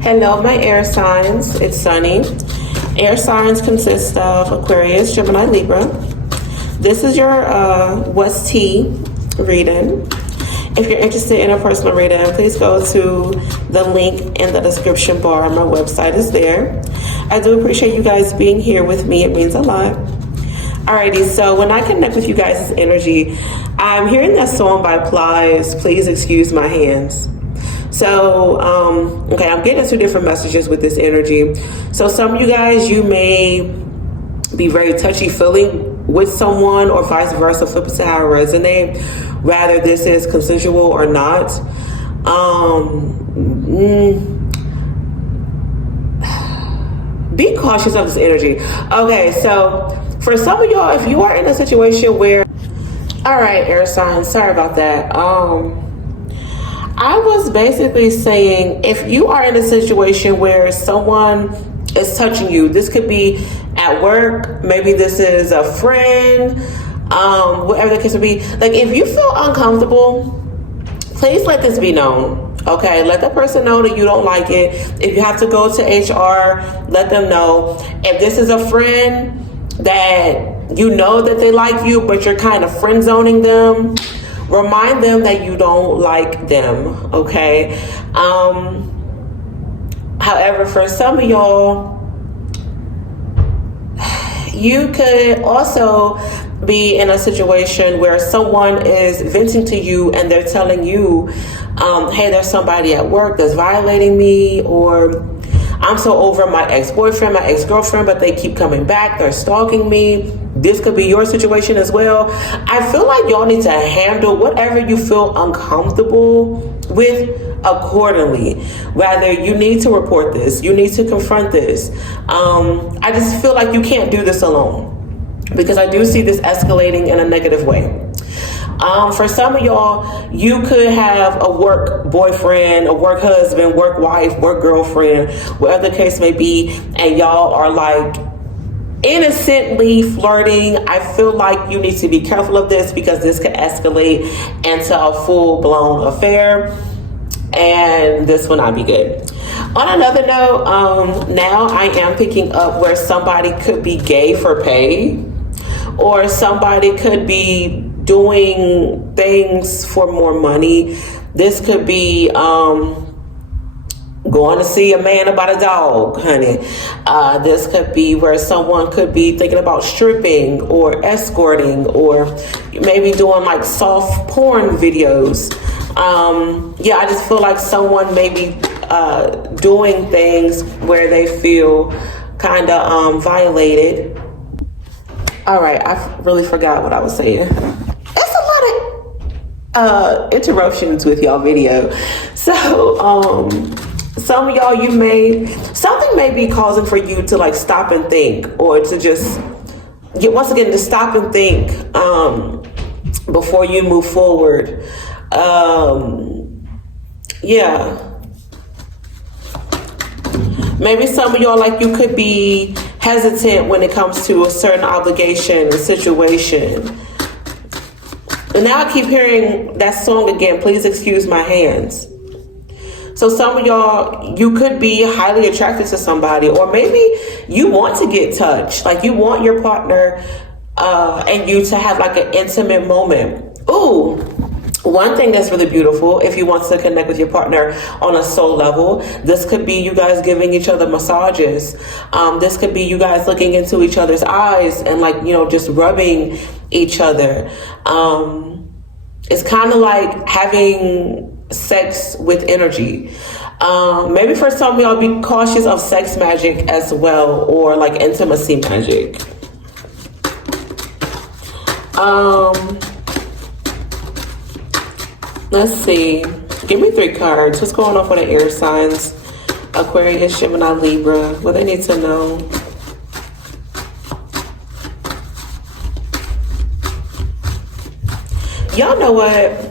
Hello, my air signs. It's Sunny. Air signs consist of Aquarius, Gemini, Libra. This is your What's Tea reading. If you're interested in a personal reading, please go to the link in the description bar. My website is there. I do appreciate you guys being here with me. It means a lot. Alrighty, so when I connect with you guys' energy, I'm hearing that song by Plies, Please Excuse My Hands. So, okay, I'm getting two different messages with this energy. So some of you guys, you may be very touchy-feely with someone or vice versa, flip it to how it resonates, whether this is consensual or not. Be cautious of this energy. Okay, so for some of y'all, if you are in a situation where, all right, air signs, sorry about that. I was basically saying, if you are in a situation where someone is touching you, this could be at work, maybe this is a friend, whatever the case would be. Like, if you feel uncomfortable, please let this be known. Okay, let the person know that you don't like it. If you have to go to HR, let them know. If this is a friend that you know that they like you, but you're kind of friend zoning them, remind them that you don't like them, okay? However, for some of y'all, you could also be in a situation where someone is venting to you and they're telling you, hey, there's somebody at work that's violating me, or I'm so over my ex-boyfriend, my ex-girlfriend, but they keep coming back, they're stalking me. This could be your situation as well. I feel like y'all need to handle whatever you feel uncomfortable with accordingly. Whether you need to report this, you need to confront this. I just feel like you can't do this alone, because I do see this escalating in a negative way. For some of y'all, you could have a work boyfriend, a work husband, work wife, work girlfriend, whatever the case may be, and y'all are like innocently flirting. I feel like you need to be careful of this, because this could escalate into a full-blown affair, and this will not be good. On another note, now I am picking up where somebody could be gay for pay, or somebody could be doing things for more money. This could be going to see a man about a dog, honey. This could be where someone could be thinking about stripping or escorting, or maybe doing like soft porn videos. Yeah, I just feel like someone may be doing things where they feel kind of violated. All right, I really forgot what I was saying. That's a lot of interruptions with y'all video. So, some of y'all, something may be causing for you to like stop and think, or to just once again, to stop and think before you move forward. Yeah. Maybe some of y'all, like, you could be hesitant when it comes to a certain obligation, a situation. And now I keep hearing that song again, Please Excuse My Hands. So some of y'all, you could be highly attracted to somebody, or maybe you want to get touched. Like, you want your partner and you to have like an intimate moment. Ooh, one thing that's really beautiful, if you want to connect with your partner on a soul level, this could be you guys giving each other massages. This could be you guys looking into each other's eyes and, like, you know, just rubbing each other. It's kind of like having sex with energy. Maybe for some of y'all, be cautious of sex magic as well, or like intimacy magic. Let's see. Give me 3 cards. What's going on for the air signs? Aquarius, Gemini, Libra. What they need to know. Y'all know what?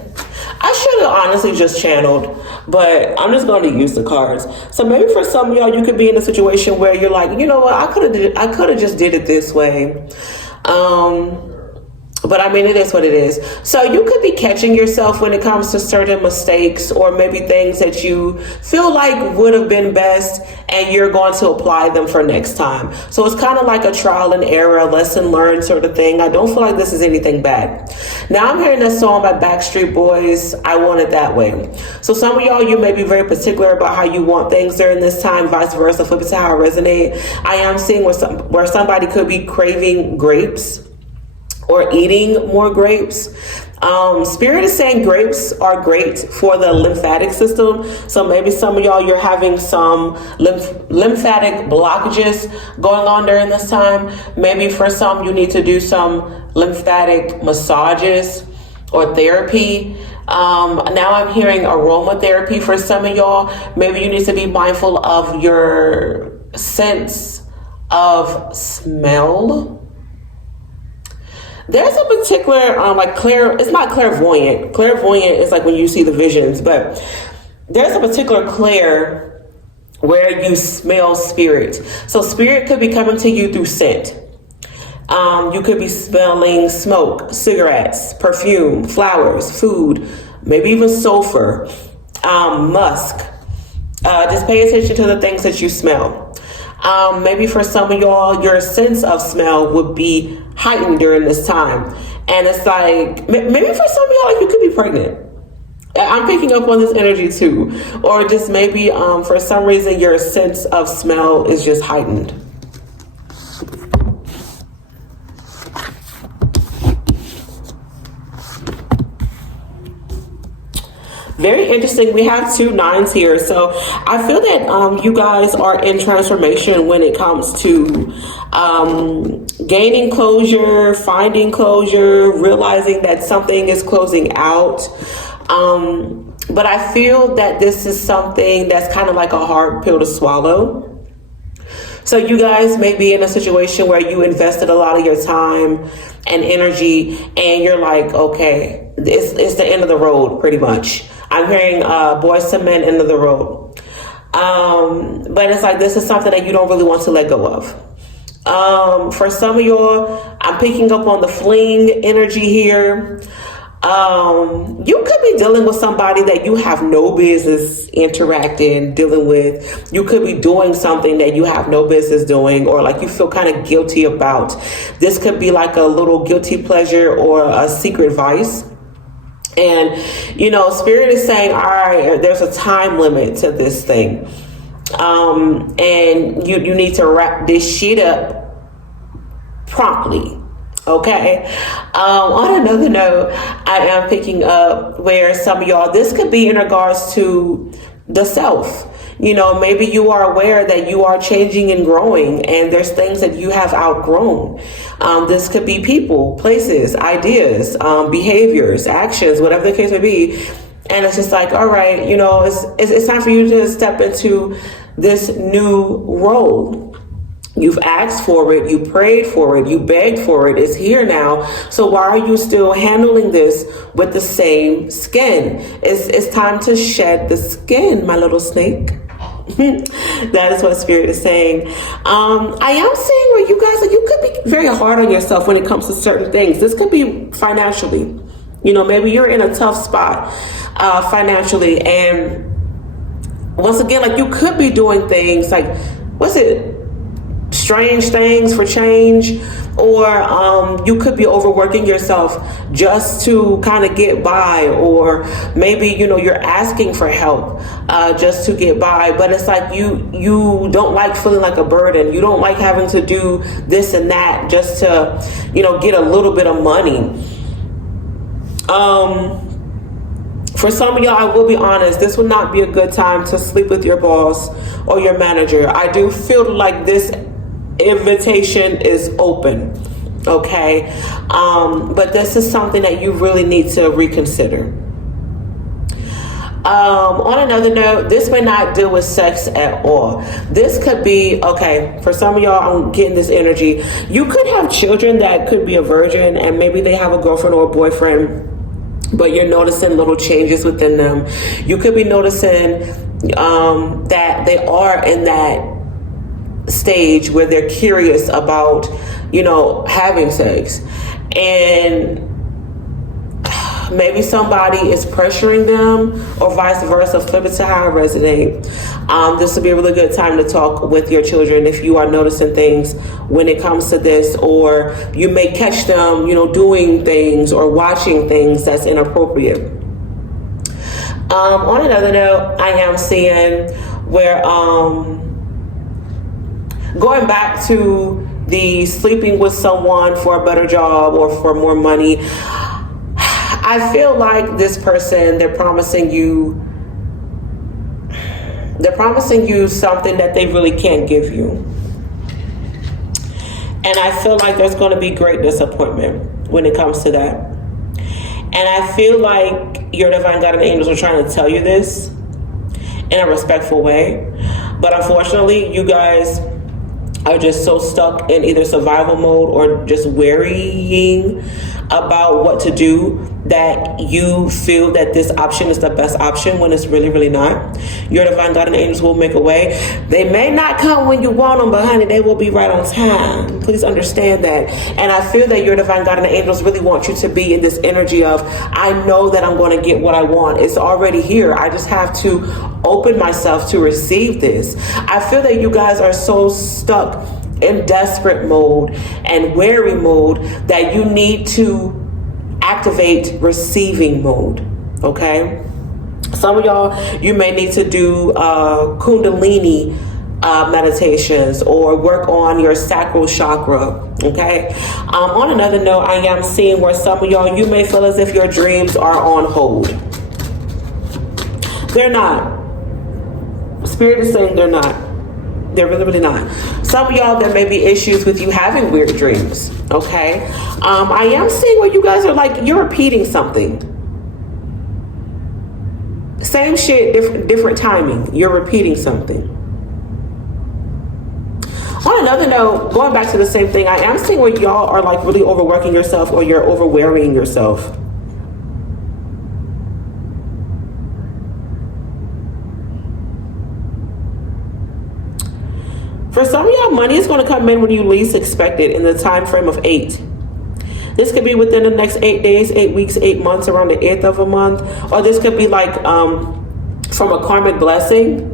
I should have honestly just channeled, but I'm just going to use the cards. So maybe for some of y'all, you could be in a situation where you're like, you know what? I could have just did it this way. But I mean, it is what it is. So you could be catching yourself when it comes to certain mistakes, or maybe things that you feel like would have been best, and you're going to apply them for next time. So it's kind of like a trial and error, lesson learned sort of thing. I don't feel like this is anything bad. Now I'm hearing that song by Backstreet Boys, I Want It That Way. So some of y'all, you may be very particular about how you want things during this time, vice versa, flip it to how it resonate. I am seeing where somebody could be craving grapes or eating more grapes. Spirit is saying grapes are great for the lymphatic system. So maybe some of y'all, you're having some lymphatic blockages going on during this time. Maybe for some, you need to do some lymphatic massages or therapy. Now I'm hearing aromatherapy for some of y'all. Maybe you need to be mindful of your sense of smell. There's a particular, it's not clairvoyant. Clairvoyant is like when you see the visions, but there's a particular clair where you smell spirit. So spirit could be coming to you through scent. You could be smelling smoke, cigarettes, perfume, flowers, food, maybe even sulfur, musk. Just pay attention to the things that you smell. Maybe for some of y'all, your sense of smell would be heightened during this time. And it's like, maybe for some of y'all, like, you could be pregnant. I'm picking up on this energy too. Or just maybe for some reason, your sense of smell is just heightened. Very interesting. We have 2 9s here. So I feel that you guys are in transformation when it comes to gaining closure, finding closure, realizing that something is closing out. But I feel that this is something that's kind of like a hard pill to swallow. So you guys may be in a situation where you invested a lot of your time and energy, and you're like, okay, it's the end of the road, pretty much. I'm hearing Boyz II Men, end of the road. But it's like, this is something that you don't really want to let go of. For some of y'all, I'm picking up on the fling energy here. You could be dealing with somebody that you have no business interacting, dealing with. You could be doing something that you have no business doing, or like you feel kind of guilty about. This could be like a little guilty pleasure or a secret vice. And, Spirit is saying, all right, there's a time limit to this thing. And you need to wrap this shit up promptly. Okay. On another note, I am picking up where some of y'all, this could be in regards to the self. Maybe you are aware that you are changing and growing, and there's things that you have outgrown. This could be people, places, ideas, behaviors, actions, whatever the case may be. And it's just like, all right, it's time for you to step into this new role. You've asked for it, you prayed for it, you begged for it, it's here now. So why are you still handling this with the same skin? It's time to shed the skin, my little snake. That is what Spirit is saying. I am saying where you guys, you could be very hard on yourself when it comes to certain things. This could be financially. Maybe you're in a tough spot financially. And once again, like, you could be doing things like, strange things for change, or you could be overworking yourself just to kind of get by, or maybe you're asking for help just to get by, but it's like you don't like feeling like a burden. You don't like having to do this and that just to get a little bit of money. For some of y'all, I will be honest, this would not be a good time to sleep with your boss or your manager. I do feel like this invitation is open, okay? But this is something that you really need to reconsider. On another note, this may not deal with sex at all. This could be, okay, for some of y'all, I'm getting this energy. You could have children that could be a virgin, and maybe they have a girlfriend or a boyfriend, but you're noticing little changes within them. You could be noticing that they are in that stage where they're curious about, having sex. And Maybe somebody is pressuring them, or vice versa. Flip it to how it resonates. This would be a really good time to talk with your children if you are noticing things when it comes to this, or you may catch them, doing things or watching things that's inappropriate. On another note, I am seeing where going back to the sleeping with someone for a better job or for more money. I feel like this person, they're promising you something that they really can't give you. And I feel like there's going to be great disappointment when it comes to that. And I feel like your divine guardian angels are trying to tell you this in a respectful way. But unfortunately, you guys are just so stuck in either survival mode or just worrying about what to do that you feel that this option is the best option when it's really, really not. Your divine guardian angels will make a way. They may not come when you want them, but honey, they will be right on time. Please understand that. And I feel that your divine guardian angels really want you to be in this energy of, I know that I'm going to get what I want. It's already here. I just have to open myself to receive this. I feel that you guys are so stuck in desperate mode and wary mode that you need to activate receiving mode. Okay, some of y'all, you may need to do Kundalini meditations or work on your sacral chakra. Okay, on another note, I am seeing where some of y'all, you may feel as if your dreams are on hold. They're not. Spirit is saying they're not. They're really, really not. Some of y'all, there may be issues with you having weird dreams. Okay. I am seeing where you guys are like, you're repeating something. Same shit, different timing. You're repeating something. On another note, going back to the same thing, I am seeing where y'all are like really overworking yourself, or you're overwearing yourself. For some of y'all, money is going to come in when you least expect it in the time frame of 8. This could be within the next 8 days, 8 weeks, 8 months, around the 8th of a month. Or this could be like from a karmic blessing.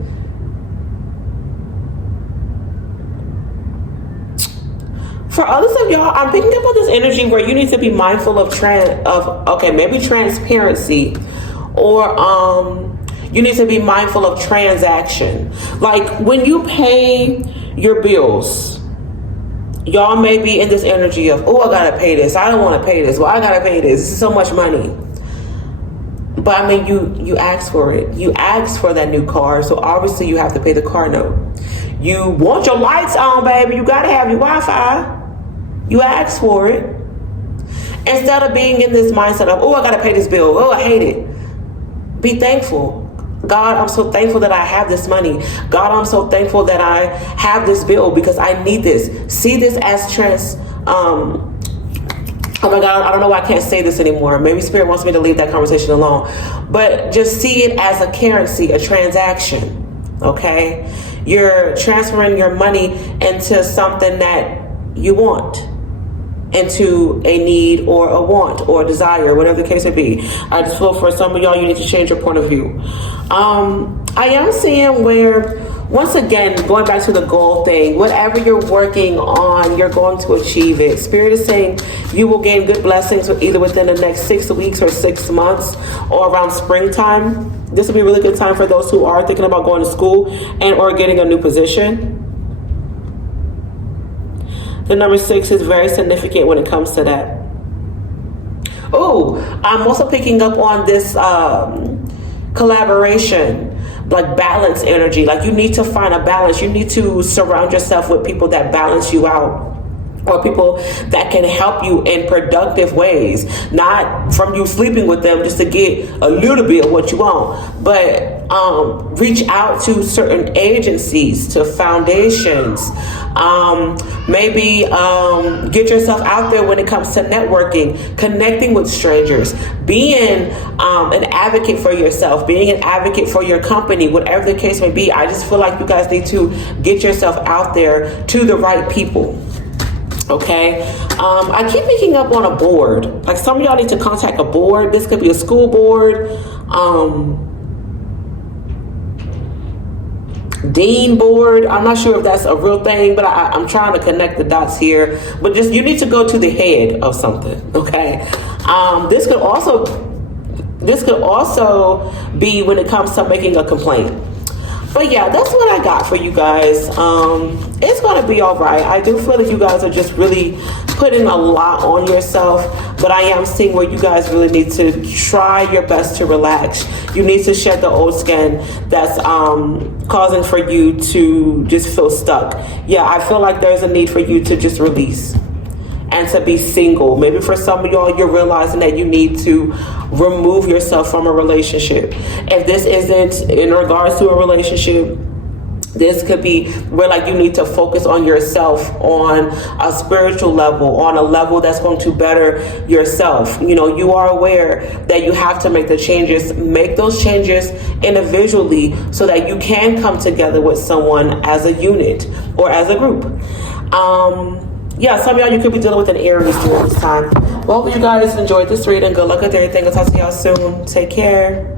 For others of y'all, I'm picking up on this energy where you need to be mindful of maybe transparency, or you need to be mindful of transaction. Like when you pay your bills, y'all may be in this energy of, oh, I gotta pay this. I don't want to pay this. Well, I gotta pay this. This is so much money. But I mean, you asked for it. You asked for that new car, so obviously you have to pay the car note. You want your lights on, baby. You gotta have your Wi-Fi. You asked for it. Instead of being in this mindset of, oh, I gotta pay this bill. Oh, I hate it. Be thankful. God, I'm so thankful that I have this money. God, I'm so thankful that I have this bill because I need this. See this as oh my God, I don't know why I can't say this anymore. Maybe Spirit wants me to leave that conversation alone. But just see it as a currency, a transaction, okay? You're transferring your money into something that you want, into a need or a want or a desire, whatever the case may be. I just feel for some of y'all, you need to change your point of view. I am seeing where, once again, going back to the goal thing, whatever you're working on, you're going to achieve it. Spirit is saying you will gain good blessings either within the next 6 weeks or 6 months or around springtime. This will be a really good time for those who are thinking about going to school and or getting a new position. The number 6 is very significant when it comes to that. Oh, I'm also picking up on this collaboration, like balance energy. Like you need to find a balance. You need to surround yourself with people that balance you out, or people that can help you in productive ways, not from you sleeping with them just to get a little bit of what you want, but reach out to certain agencies, to foundations, maybe get yourself out there when it comes to networking, connecting with strangers, being an advocate for yourself, being an advocate for your company, whatever the case may be. I just feel like you guys need to get yourself out there to the right people. Okay, I keep picking up on a board. Like some of y'all need to contact a board. This could be a school board, dean board. I'm not sure if that's a real thing, but I'm trying to connect the dots here. But just, you need to go to the head of something. Okay, this could also be when it comes to making a complaint. But yeah, that's what I got for you guys. It's going to be all right. I do feel that you guys are just really putting a lot on yourself, but I am seeing where you guys really need to try your best to relax. You need to shed the old skin that's causing for you to just feel stuck. Yeah, I feel like there's a need for you to just release and to be single. Maybe for some of y'all, you're realizing that you need to remove yourself from a relationship. If this isn't in regards to a relationship, this could be where like you need to focus on yourself on a spiritual level, on a level that's going to better yourself. You know, you are aware that you have to make the changes. Make those changes individually so that you can come together with someone as a unit or as a group. Yeah, some of y'all, you could be dealing with an Aries during this time. Well, hope you guys enjoyed this reading. Good luck with everything. I'll talk to y'all soon. Take care.